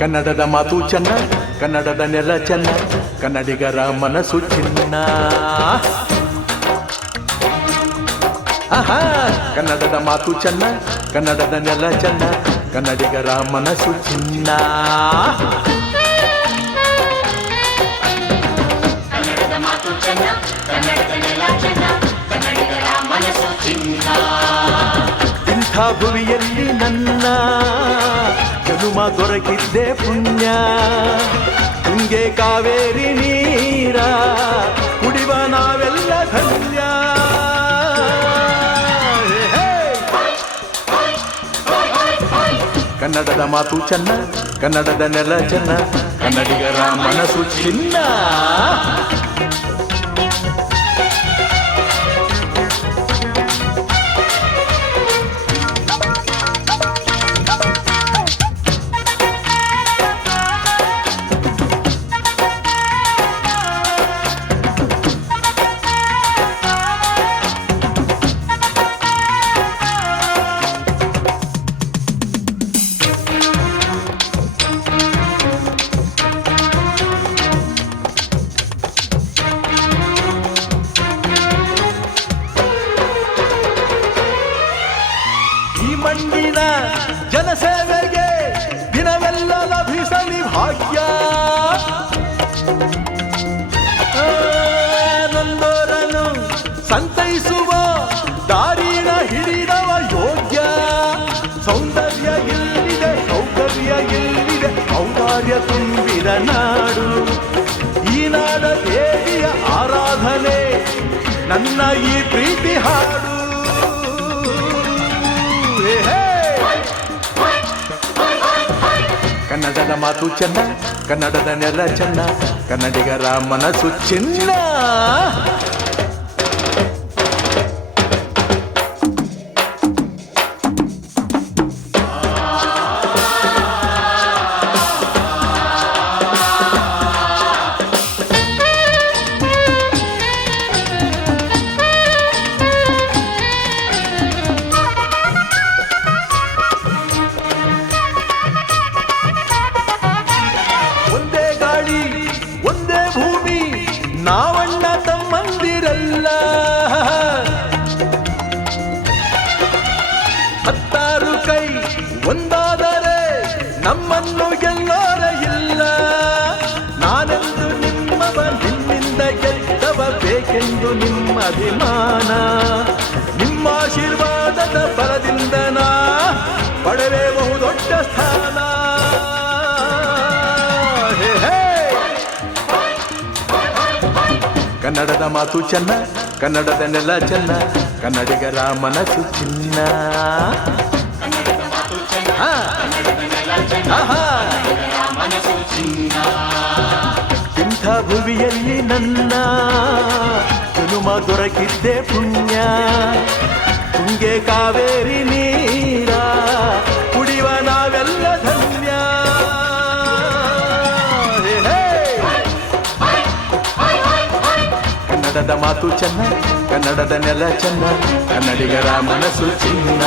ಕನ್ನಡದ ಮಾತು ಚೆನ್ನ, ಕನ್ನಡದ ನೆಲ ಚೆನ್ನ, ಕನ್ನಡಿಗರ ಮನಸ್ಸು ಚಿನ್ನ. ಆಹಾ, ಕನ್ನಡದ ಮಾತು ಚೆನ್ನ, ಕನ್ನಡದ ನೆಲ ಚೆನ್ನ, ಕನ್ನಡಿಗರ ಮನಸ್ಸು ಚಿನ್ನ. ಕನ್ನಡದ ಮಾತು ಚೆನ್ನ, ಕನ್ನಡದ ನೆಲ ಚೆನ್ನ, ಕನ್ನಡಿಗರ ಮನಸ್ಸು ಚಿನ್ನ. ಇಂಥ ಭುವಿಯಲ್ಲಿ ನನ್ನ ಜನುಮ ದೊರಕಿದ್ದೆ ಪುಣ್ಯ. ತುಂಗೆ ಕಾವೇರಿ ನೀರ ಕುಡಿವ ನಾವೆಲ್ಲ ಧನ್ಯ. ಕನ್ನಡದ ಮಾತು ಚೆನ್ನ, ಕನ್ನಡದ ನೆಲ ಚೆನ್ನ, ಕನ್ನಡಿಗರ ಮನಸ್ಸು ಚಿನ್ನ. ಮಣ್ಣಿನ ಜನಸೇವೆಗೆ ದಿನವೆಲ್ಲ ಲಭಿಸಲಿ ಭಾಗ್ಯ. ನೊಂದೋರನ್ನು ಸಂತೈಸುವ ದಾರಿನ ಹಿಡಿದವ ಯೋಗ್ಯ. ಸೌಂದರ್ಯ ಇಲ್ಲಿದೆ, ಸೌಕರ್ಯ ಇಲ್ಲಿದೆ, ಔದಾರ್ಯ ತುಂಬಿದ ನಾಡು. ಈ ನಾಡ ದೇವಿಯ ಆರಾಧನೆ ನನ್ನ ಈ ಪ್ರೀತಿ ಹಾಡು. ಕನ್ನಡದ ಮಾತು ಚೆನ್ನ, ಕನ್ನಡದ ನೆಲ ಚೆನ್ನ, ಕನ್ನಡಿಗರ ಮನಸ್ಸು ಚಿನ್ನ. ಒಂದೇ ಭೂಮಿ ನಾವಣ್ಣ ತಮ್ಮಂದಿರಲ್ಲ. 10 ಕೈ ಒಂದಾದರೆ ನಮ್ಮನ್ನು ಗೆಲ್ಲೋರ ಇಲ್ಲ. ನಾನೆಂದು ನಿಮ್ಮವ, ನಿಮ್ಮಿಂದ ಗೆದ್ದವ, ಬೇಕೆಂದು ನಿಮ್ಮ ಅಭಿಮಾನ. ನಿಮ್ಮ ಆಶೀರ್ವಾದದ ಬಲದಿಂದ ನಾ ಪಡೆವೆ ಬಹುದೊಡ್ಡ ಸ್ಥಾನ. ಕನ್ನಡದ ಮಾತು ಚೆನ್ನ, ಕನ್ನಡದ ನೆಲ ಚೆನ್ನ, ಕನ್ನಡಿಗರ ಮನಸ್ಸು ಚಿನ್ನ. ಇಂಥ ಭುವಿಯಲ್ಲಿ ನನ್ನ ಜನುಮ ದೊರಕಿದ್ದೆ ಪುಣ್ಯ. ತುಂಗೆ ಕಾವೇರಿ ನೀರ ಕುಡಿವ ನಾವೆಲ್ಲ ಧನ್ಯ. ಕನ್ನಡದ ಮಾತು ಚೆನ್ನ, ಕನ್ನಡದ ನೆಲ ಚೆನ್ನ, ಕನ್ನಡಿಗರ ಮನಸ್ಸು ಚಿನ್ನ.